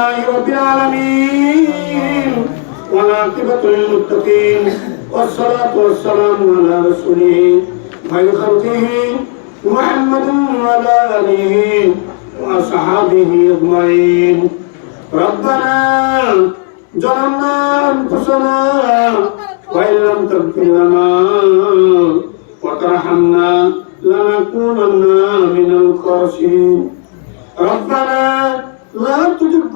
لله رب العالمين والعاقبة للمتقين والصلاة والسلام على رسوله خير خلقه محمد وعلى آله وأصحابه أجمعين ربنا ظلمنا أنفسنا وإن لم تغفر لنا وترحمنا لنكونن من الخاسرين ربنا لا تزغ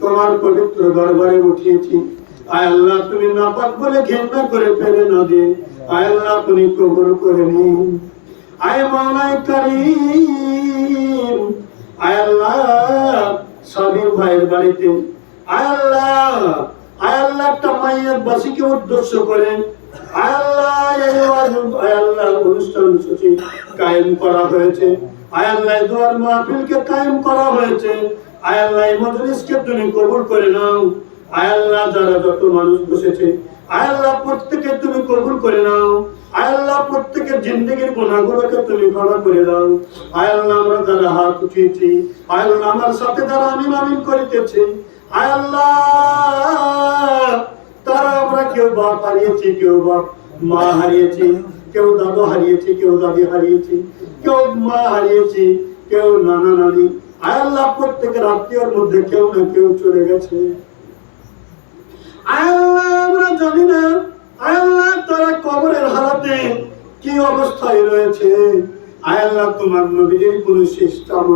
তোমার পবিত্র দরবারে উঠিয়েছি। আয় আল্লাহ, তুমি নাপাক বলে ঘেন্না করে ফেলে না দিয়ে আয় আল্লাহ, তুমি কবর করে নিন। আয় মাওলাই করিম, আয় আল্লাহ স্বামীর ভাইয়ের বাড়িতে। আয় আল্লাহ আয় আল্লাহ, একটা মাইয়ের বাসীকে উদ্দেশ্য করে। আয় আল্লাহ আয় আল্লাহ, অনুষ্ঠান সূচি কায়েম করা হয়েছে। আয় আল্লাহ দোয়ার মাহফিলকে কায়েম করা হয়েছে। আয় আল্লাহ, এই মজলিসকে তুমি কবুল করে নাও। আয় আল্লাহ, যারা যত মানুষ বসেছে, আয় প্রত্যেকে তুমি কবুল করে নাও। আয় প্রত্যেকের জিন্দগির গুণাগুলোকে তুমি ক্ষমা করে দাও। আয় আমরা যারা হাত উঠিয়েছি, আয় আমার সাথে যারা আমিন আমিন করিতেছে, আয় তারা আমরা কেউ বাপ হারিয়েছি, কেউ বাপ মা হারিয়েছি, কেউ দাদু হারিয়েছি, কেউ দাদি হারিয়েছি, কেউ মা হারিয়েছি, কেউ নানা নানি আয় আল্লাহ প্রত্যেকের আত্মীয়র মধ্যে কেউ না কেউ চলে গেছে। আমরা জানি না। আয় আল্লাহ তারা কবরের কি অবস্থায় রয়েছে? আয় আল্লাহ তোমার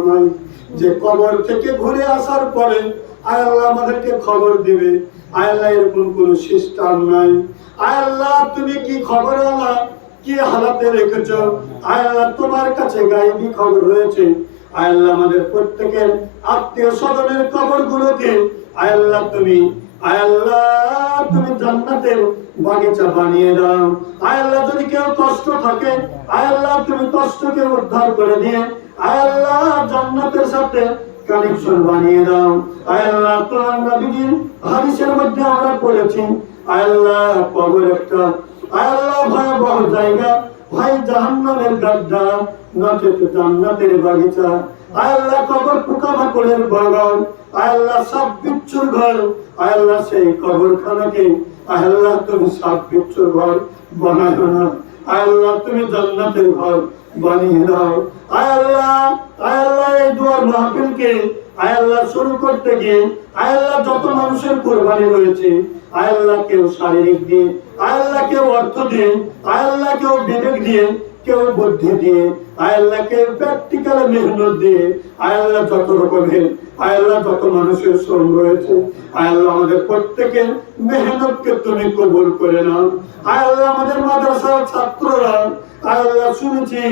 নাই যে কবর থেকে ঘুরে আসার পরে আয় আল্লাহ আমাদেরকে খবর দিবে। আয় আল্লাহ এরকম কোন সিস্টেম নাই। আয় আল্লাহ তুমি কি খবর আল্লাহ কি হালাতে রেখেছ? আয় আল্লাহ তোমার কাছে গাইবি খবর রয়েছে। আয় আল্লাহ আমাদের প্রত্যেকের আত্মীয় স্বজনের কবর গুলোকে আয় আল্লাহ তুমি আয় আল্লাহ তুমি জান্নাতের বাগিচা বানিয়ে দাও। আয় আল্লাহ যদি কেউ কষ্ট থাকে আয় আল্লাহ তুমি কষ্টকে উদ্ধার করে দিয়ে আয় আল্লাহ জান্নাতের সাথে কানেকশন বানিয়ে দাও। আয় আল্লাহ তোমার নবীজির হাদিসের মধ্যে আমরা পড়েছি আয় আল্লাহ কবর একটা আয় আল্লাহ ভয়াবহ জায়গা ভাই জাহান্নামের গাড্ডা নচেত জান্নাতের বাগিচা। আয় আল্লাহ কবর পোকা মাকড়ের বাগান আয় আল্লাহ সব বিচ্ছুর ঘর, আয় আল্লাহ সেই কবরখানাকে। আল্লাহ তুমি সব বিচ্ছুর ঘর, বানায় না আয় আল্লাহ তুমি জান্নাতের ঘর, বানিয়ে দাও আয় আল্লাহ আল্লাহ এই দুয়ার মাহফিলকে, আয় আল্লাহ শুরু করতে গিয়ে, আয় আল্লাহ যত মানুষের কোরবানি রয়েছে আল্লাহ কেউ শারীরিক দিয়ে আয়াল্লাহ কেউ অর্থ দিয়ে আয়াল্লাহ কেউ বিবেক দিয়ে কেউ বুদ্ধি দিয়ে আয় আল্লাহ প্র্যাকটিক্যাল মেহনত দিয়ে আয় আল্লাহ যত রকমের আয় আল্লাহ যত মানুষের শ্রম রয়েছে আয় আল্লাহ আমাদের প্রত্যেকের মেহনতকে তুমি কবুল করে নাও। আয় আল্লাহ আমাদের মাদ্রাসার ছাত্ররা আয় আল্লাহ শুনেছি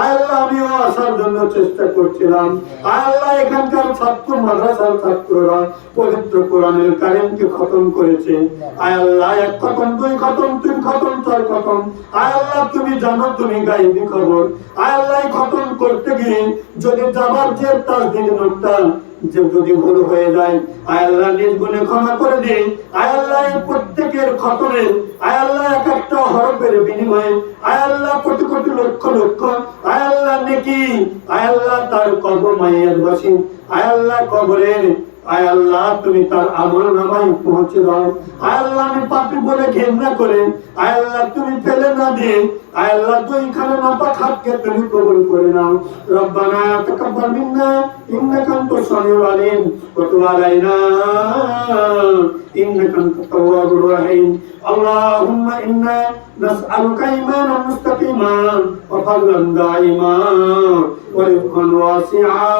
আয় আল্লাহ আমিও আসার জন্য চেষ্টা করছিলাম। আয় আল্লাহ এখানকার ছাত্র, মাদ্রাসার ছাত্ররা পবিত্র কোরআনের কারিমকে খতম করেছে। আয় আল্লাহ এক খতম, দুই খতম, তিন খতম, চার খতম। আয় আল্লাহ তুমি জানো, তুমি গাইবি খবর। আয় এই খতম করতে গিয়ে যদি যাবার যে তার দিন নোটটা যে যদি ভুল হয়ে যায় আয় আল্লাহ নিজ গুণে ক্ষমা করে দিন। আয় আল্লাহ এই প্রত্যেকের খতরে আয় আল্লাহ এক একটা হরফের বিনিময়ে আয় আল্লাহ কোটি কোটি লক্ষ লক্ষ আয় আল্লাহ নেকি আয় আল্লাহ তার কবর মাইয়ার বাসী আয় আল্লাহ কবরের আয় আল্লাহ, তুমি তার আমল নামাই পৌঁছে দাও। আয় আল্লাহ, আমি পাপি বলে ঘেন্না করে, আয় আল্লাহ, তুমি ফেলে না দিয়ে, আয় আল্লাহ দুইখানে নাপাক হাতকে তুমি কবুল করে নাও। রব্বানা তাকাব্বাল মিন্না, ইন্নাকা আনতাস সামিউল আলিম, ওয়া তুব আলাইনা, ইন্নাকা আনতাত তাওয়াবুর রহিম। اللهم إنا نسألك إيمانا مستقيما وفضلا دائما ورزقا واسعا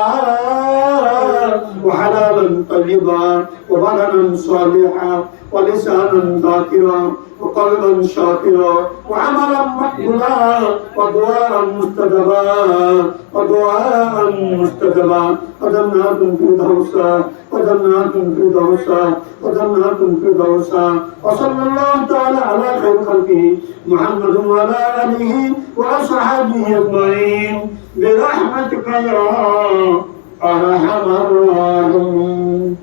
وحلالا طيبا وبدنا صالحا ولسانا ذاكرا وقلبا شاكرا وعملا مقبولا ودعاء مستجبا ودعاء مستجبا وجنات فردوسا دوسا فردوسا في فردوسا وصلى الله تعالى على خير خلقه محمد وعلى آله وأصحابه أجمعين. برحمتك يا أرحم الراحمين.